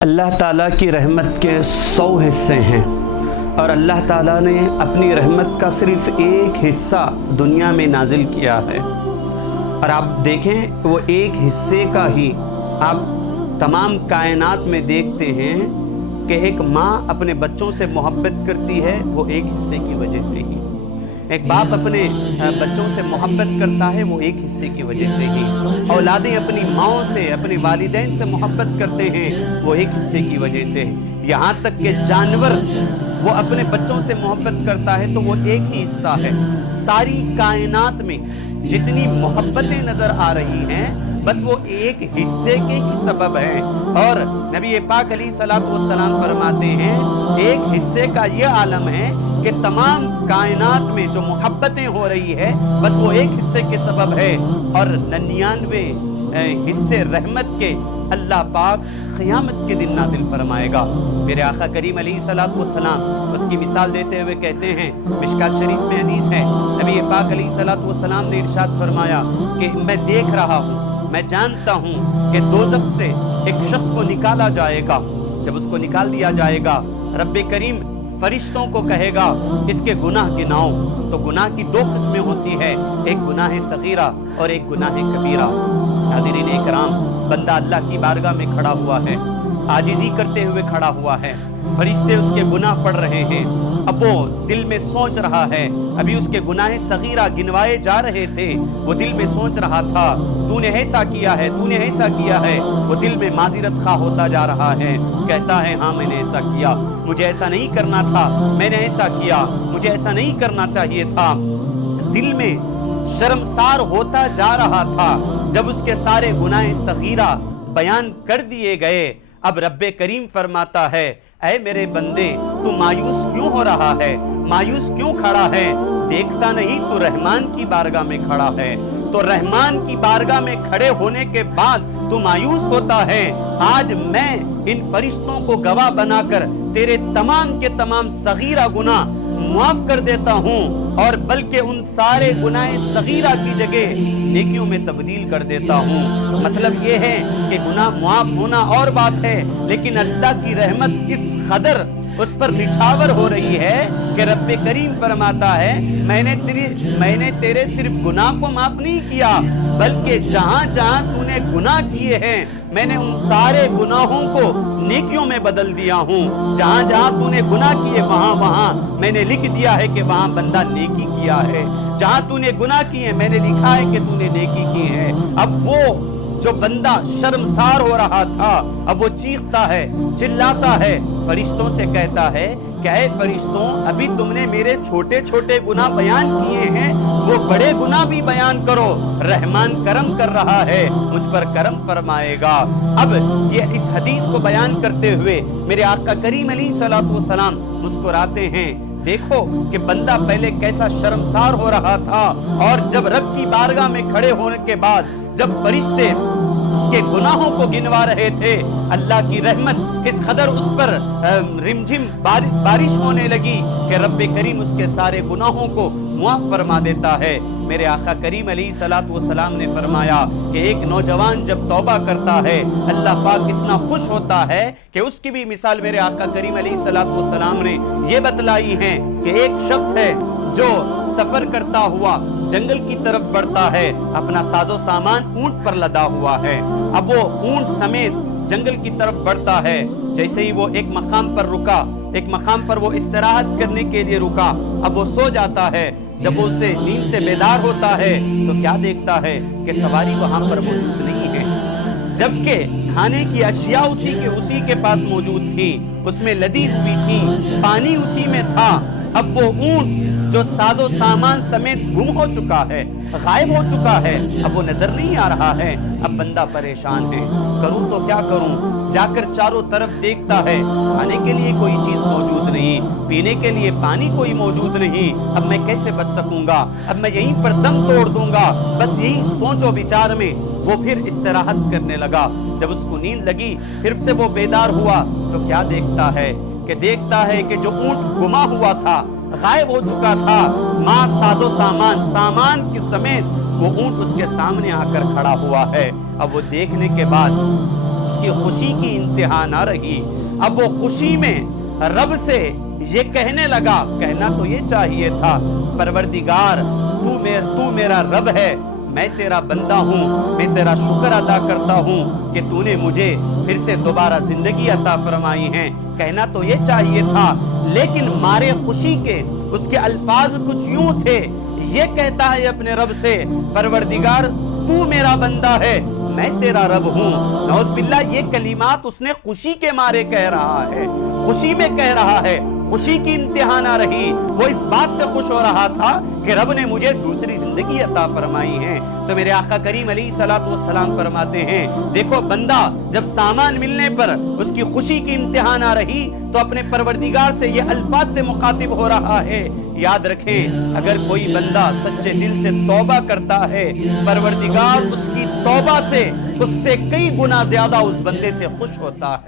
اللہ تعالیٰ کی رحمت کے 100 حصے ہیں اور اللہ تعالیٰ نے اپنی رحمت کا صرف ایک حصہ دنیا میں نازل کیا ہے۔ اور آپ دیکھیں وہ ایک حصے کا ہی آپ تمام کائنات میں دیکھتے ہیں کہ ایک ماں اپنے بچوں سے محبت کرتی ہے، وہ ایک حصے کی وجہ سے ہی۔ ایک باپ اپنے بچوں سے محبت کرتا ہے، وہ ایک حصے کی وجہ سے ہی۔ اولادیں اپنی ماؤں سے، اپنے والدین سے محبت کرتے ہیں، وہ ایک حصے کی وجہ سے۔ یہاں تک کہ جانور وہ اپنے بچوں سے محبت کرتا ہے تو وہ ایک ہی حصہ ہے۔ ساری کائنات میں جتنی محبتیں نظر آ رہی ہیں بس وہ ایک حصے کے ہی سبب ہیں۔ اور نبی پاک علیہ الصلوۃ والسلام فرماتے ہیں ایک حصے کا یہ عالم ہے کہ تمام کائنات میں جو محبتیں ہو رہی ہے بس وہ ایک حصے کے سبب ہے، اور 99 حصے رحمت کے اللہ پاک قیامت کے دن نازل فرمائے گا۔ میرے آقا کریم علیہ الصلوۃ والسلام اس کی مثال دیتے ہوئے کہتے ہیں، مشکات شریف میں حدیث ہے، نبی پاک علیہ الصلوۃ والسلام نے ارشاد فرمایا کہ میں دیکھ رہا ہوں، میں جانتا ہوں کہ دوزخ سے ایک شخص کو نکالا جائے گا۔ جب اس کو نکال دیا جائے گا، رب کریم فرشتوں کو کہے گا اس کے گناہ گناؤ، تو گناہ کی 2 قسمیں ہوتی ہے، ایک گناہ صغیرہ اور ایک گناہ کبیرہ۔ حاضرین اکرام، بندہ اللہ کی بارگاہ میں کھڑا ہوا ہے، عاجزی کرتے ہوئے کھڑا ہوا ہے، فرشتے اس کے گناہ پڑھ رہے ہیں، اب وہ دل میں سوچ رہا ہے، ابھی اس کے گناہ صغیرہ گنوائے جا رہے تھے، وہ دل میں سوچ رہا تھا تو نے ایسا کیا ہے، تو نے ایسا کیا ہے، وہ دل میں معذرت خواہ ہوتا جا رہا ہے، کہتا ہے ہاں میں نے ایسا کیا، مجھے ایسا نہیں کرنا تھا، میں نے ایسا کیا، مجھے ایسا نہیں کرنا چاہیے تھا۔ دل میں شرمسار ہوتا جا رہا تھا۔ جب اس کے سارے گناہ صغیرہ بیان کر دیے گئے، اب رب کریم فرماتا ہے اے میرے بندے تو مایوس کیوں ہو رہا ہے، مایوس کیوں کھڑا ہے، دیکھتا نہیں تو رحمان کی بارگاہ میں کھڑا ہے، تو رحمان کی بارگاہ میں کھڑے ہونے کے بعد تو مایوس ہوتا ہے۔ آج میں ان فرشتوں کو گواہ بنا کر تیرے تمام کے تمام صغیرہ گناہ معاف کر دیتا ہوں، اور بلکہ ان سارے گناہ صغیرہ کی جگہ نیکیوں میں تبدیل کر دیتا ہوں۔ مطلب یہ ہے کہ گناہ معاف ہونا اور بات ہے، لیکن اللہ کی رحمت اس قدر اس پر نچھاور ہو رہی ہے کہ رب کریم فرماتا ہے میں نے تیرے صرف گناہ کو معاف نہیں کیا، بلکہ جہاں جہاں تو نے گناہ کیے ہیں میں نے ان سارے گناہوں کو نیکیوں میں بدل دیا ہوں۔ جہاں جہاں تو نے گناہ کیے وہاں وہاں میں نے لکھ دیا ہے کہ وہاں بندہ نیکی کیا ہے، جہاں تو نے گناہ کیے میں نے لکھا ہے کہ تو نے نیکی کی ہے۔ اب وہ جو بندہ شرمسار ہو رہا تھا اب وہ چیختا ہے، چلاتا ہے، فرشتوں سے کہتا ہے کہ اے فرشتوں ابھی تم نے میرے چھوٹے چھوٹے گناہ بیان کیے ہیں، وہ بڑے گناہ بھی بیان کرو، رحمان کرم کر رہا ہے، مجھ پر کرم فرمائے گا۔ اب یہ اس حدیث کو بیان کرتے ہوئے میرے آقا کریم علیہ الصلوۃ والسلام مسکراتے ہیں۔ دیکھو کہ بندہ پہلے کیسا شرمسار ہو رہا تھا، اور جب رب کی بارگاہ میں کھڑے ہونے کے بعد جب فرشتے اس کے گناہوں کو گنوا رہے تھے، اللہ کی رحمت اس قدر اس پر رمجھم بارش ہونے لگی کہ رب کریم اس کے سارے گناہوں کو معاف فرما دیتا ہے۔ میرے آقا کریم علیہ الصلوۃ والسلام نے فرمایا کہ ایک نوجوان جب توبہ کرتا ہے اللہ پاک اتنا خوش ہوتا ہے کہ اس کی بھی مثال میرے آقا کریم علیہ الصلوۃ والسلام نے یہ بتلائی ہے کہ ایک شخص ہے جو سفر کرتا ہوا جنگل کی طرف بڑھتا ہے، اپنا ساز و سامان اونٹ پر لدا ہوا ہے، اب وہ اونٹ سمیت جنگل کی طرف بڑھتا ہے۔ جیسے ہی وہ ایک مقام پر رکا، ایک مقام پر وہ استراحت کرنے کے لیے رکا، اب وہ سو جاتا ہے۔ جب وہ اسے نیند سے بیدار ہوتا ہے تو کیا دیکھتا ہے کہ سواری وہاں پر موجود نہیں ہے، جبکہ کھانے کی اشیاء اسی کے پاس موجود تھی، اس میں لدی ہوئی تھی، پانی اسی میں تھا۔ اب وہ اونٹ جو ساز و سامان سمیت گم ہو چکا ہے، غائب ہو چکا ہے، اب وہ نظر نہیں آ رہا ہے۔ اب بندہ پریشان ہے، کروں تو کیا کروں؟ جا کر چاروں طرف دیکھتا ہے، کھانے کے لیے کوئی چیز موجود نہیں، پینے کے لیے پانی کوئی موجود نہیں، اب میں کیسے بچ سکوں گا؟ اب میں یہیں پر دم توڑ دوں گا۔ بس یہی سوچ و بچار میں وہ پھر استراحت کرنے لگا۔ جب اس کو نیند لگی پھر سے وہ بیدار ہوا تو کیا دیکھتا ہے کہ جو اونٹ گما ہوا تھا، غائب ہو چکا تھا، ماں ساز و سامان کے سمیت وہ اونٹ اس کے سامنے آ کر کھڑا ہوا ہے۔ اب وہ دیکھنے کے بعد اس کی خوشی کی انتہا نہ رہی۔ اب وہ خوشی میں رب سے یہ کہنے لگا، کہنا تو یہ چاہیے تھا، پروردگار تو میرا رب ہے، میں تیرا بندہ ہوں، میں تیرا شکر ادا کرتا ہوں کہ تو نے مجھے پھر سے دوبارہ زندگی عطا فرمائی ہے، کہنا تو یہ چاہیے تھا، لیکن مارے خوشی کے اس کے الفاظ کچھ یوں تھے، یہ کہتا ہے اپنے رب سے، پروردگار تو میرا بندہ ہے، میں تیرا رب ہوں۔ نعوذ باللہ، یہ کلمات اس نے خوشی کے مارے کہہ رہا ہے، خوشی میں کہہ رہا ہے، خوشی کی انتہا نہ رہی۔ وہ اس بات سے خوش ہو رہا تھا کہ رب نے مجھے دوسری زندگی عطا فرمائی ہے۔ تو میرے آقا کریم علیہ السلام فرماتے ہیں، دیکھو بندہ جب سامان ملنے پر اس کی خوشی کی انتہا نہ رہی تو اپنے پروردگار سے یہ الفاظ سے مخاطب ہو رہا ہے۔ یاد رکھیں، اگر کوئی بندہ سچے دل سے توبہ کرتا ہے، پروردگار اس کی توبہ سے اس سے کئی گنا زیادہ اس بندے سے خوش ہوتا ہے۔